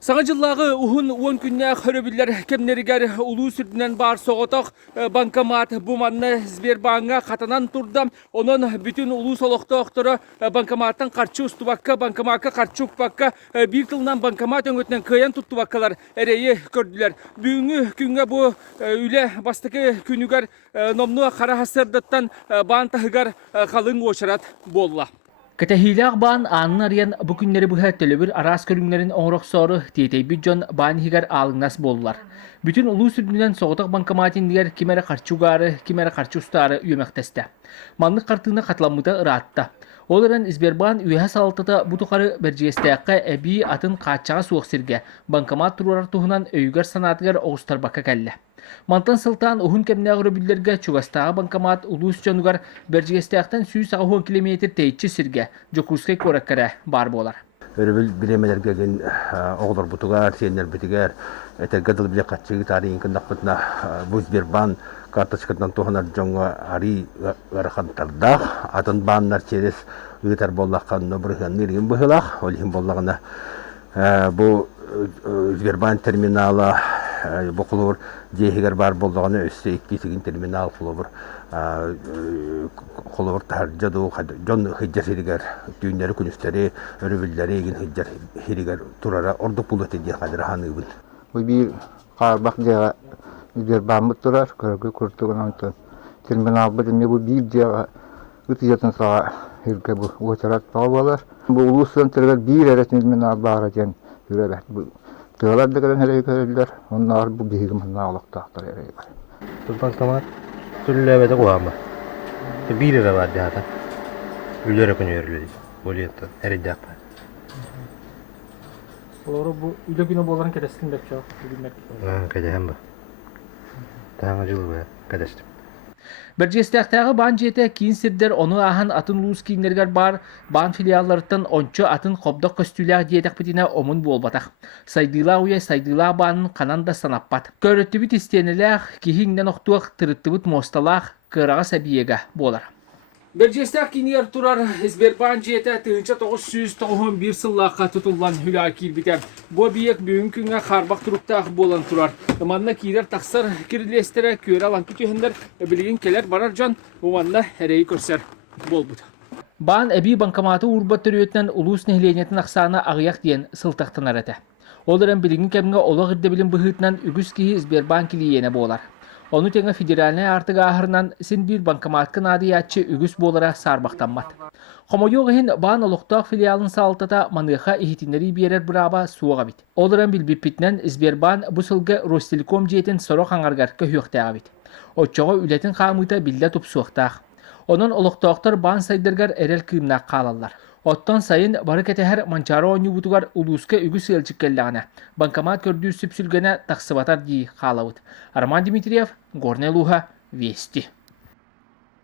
Sağa жыллағы ұғын 10 күнне көрөбілер кемнерігер ұлу сүрдінен бар соғытық банкомат бұманны сбербанка қатанан тұрды. Onun bütün ұлу солықты оқтыры банкоматтың қарчы ұстываққа, банкоматқа қарчы ұқпаққа бір тылынан банкомат өңітінен көйен тұттываққалар әрейі көрділер. Бүгінгі күнге бұл үйле бастықы күнігер номну қара хасырдыттан бантығығар қалың очарат болла. Катахилях бан анын арыян бу күннери бұға төлөбір арас көрүңлерин оңроқ соры тиетей бүджон бан хигар алыңнас боллар. Бүтін ұлу сүрдінен соғытық банкоматин дигер кимері қарчугары, кимері қарчу ұстары үйемектесті. Манлық қартыны қатламыда ыратты. Оларын Сбербанк үйе салтыта бұтықары Бердигестяққа әбі атын қатчаға суық сірге банкомат тұрарар тұғынан өйгер санатығар оғыстар баққа кәлі. Мантан сылтан ұхын кәмнәғыры білдерге чугастағы банкомат ұлыс жонугар Бердигестяқтан 110 км тейтчі сірге жокускай көрәккәрі бар болар. Өрібіл білемелерге ген оғылар бұтығар, сенер бітігер, әтергадыл біле қатшығы тарихын кіндақ бұтына бұл Сбербанк карточкадан туғанар жоңға ари ғарақантардақ, атын баннар через ұйтар боллаққан нөбірген ерген бұғылақ, олығын боллағына бұл Сбербанк терминалы бұқылыр жейгер бар болдағаны өсі еккесігін терминал құлыбыр таржаду жон хыджар хиригер түйіндері күністері өрібілдері еген хыджар хиригер тұрара ордық бұл өтеден қадыр ханығын. Бұл бір қарбақ жаға Сбербанк тұрар, көргі көрттігін аңты терминал бітіме бұл бір жаға үті жатын саға хирге бұл өтірат бағалар. Бұл ұлыстан тұрғар бір әрі терминал бағара жан жүрер. Тығалар дегенен әрі көрілдер, onlar бұл бейгім нағылықтақтар әрі бар. Бұл банкомат түрләбәді қоғамы. Bir lira var dağda. Ülere konuyorlar. Boliyatı. Eridyak var. Олары бұл үйлі күні боларын кәдестін деп жоқ. Кәдем бұл. Таңы жылы бұл. Кәдестім. Бердигестяқтағы бан жете кейін сірдер оны ахан атын луыз кейіндергер бар бан филиалларыттан ончо атын қобдық көстүләғ диетек бітіне омын болбатақ. Сайдыла уя сайдыла банын қананда санаппат. Көріттібіт істеніләғ кейінгнен оқтуақ тырыттыбыт мосталақ кыраға сәбиеге болар. Бердигестях кинер турар Сбербанк жете 1991 сыллаққа тұтылған хүлі кирбітер. Бұ биек бүгін күнге қарбақ тұруқтақ болан турар. Манна кейдер тақсар кирилестері көре алан күтігіндер білген келер барар жан ұманна әрейі көрсер бол бұд. Бан әбі банкоматы урбат түріетінен ұлыс нехленетін ақсаны ағияқ дейін сылтақтын әрәті. Оларын білген кәмге олық үрді білін бұғытынан үгіз кейі Сбербанк илиене болар. Onu tenge federalne artık ahırından sin bir bankomatkın adiyatçı ügüs bolara sarbaqtanmat. Xomoyoğın ban oluqtaq filialın saltata manıqa ihitinleri birer braba suğa bit. Olaran bilbipitnen Sberbank bu sılgı Rostelekom jetin soroq hangargar köhüqtağı bit. Oçoğa ületin qamıta billa tup suqtaq. Onun oluqtaqtar ban saydargar erel kıyımnaq qalallar. Ottan sayın barakete her mançara oyunu butugar uluska ügüs elçikkelliğine. Bankomat gördüğü süpsülgene taksıbatar diye qalavut. Arman Dimitriyev, Горного, Вести.